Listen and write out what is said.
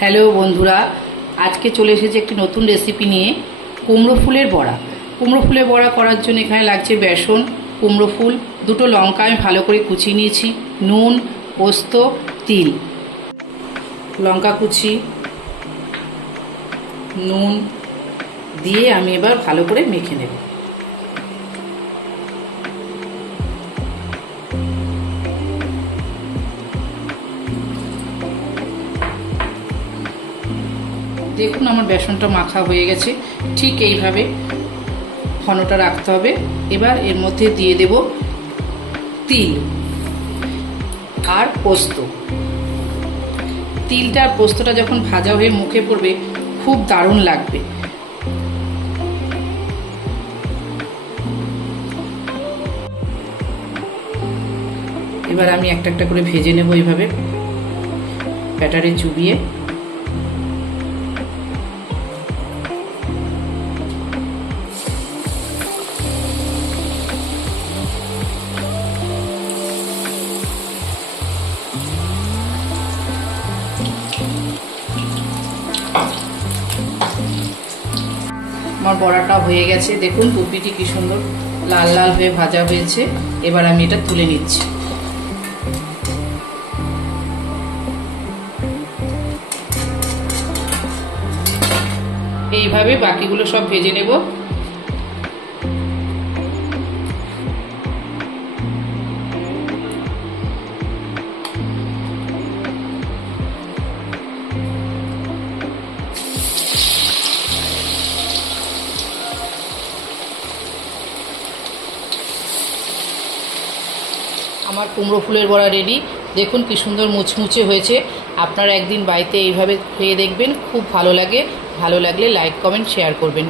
Hello বন্ধুরা, আজকে চলে এসেছে একটি নতুন রেসিপি নিয়ে। কুমড়ো ফুলের বড়া। কুমড়ো ফুলের বড়া করার জন্য এখানে লাগছে বেসন, কুমড়ো ফুল, দুটো লঙ্কা আমি ভালো করে কুচিয়ে নিয়েছি, নুন, পোস্ত, তিল, লঙ্কা কুচি, নুন দিয়ে আমি এবার ভালো করে মেখে নেব। দেখুন আমার বেসনটা মাখা হয়ে গেছে। ঠিক এইভাবে ঘনটা রাখতে হবে। এবার এর মধ্যে দিয়ে দেব তিল আর পোস্ত। তিলটা আর পোস্তটা যখন ভাজা হয়ে মুখে পড়বে খুব দারুণ লাগবে। এবার আমি একটা একটা করে ভেজে নেব এইভাবে ব্যাটারে চুবিয়ে। আমার বড়াটা হয়ে গেছে, দেখুন টুপিটি কি সুন্দর লাল লাল হয়ে ভাজা হয়েছে। এবার আমি এটা তুলে নিচ্ছি। এইভাবে বাকিগুলো সব ভেজে নেব। আমার কুমড়ো ফুলের বড়া রেডি। দেখুন কি সুন্দর মুচমুচে হয়েছে। আপনারা একদিন বাড়িতে এইভাবে খেয়ে দেখবেন, খুব ভালো লাগে। ভালো লাগলে লাইক, কমেন্ট, শেয়ার করবেন।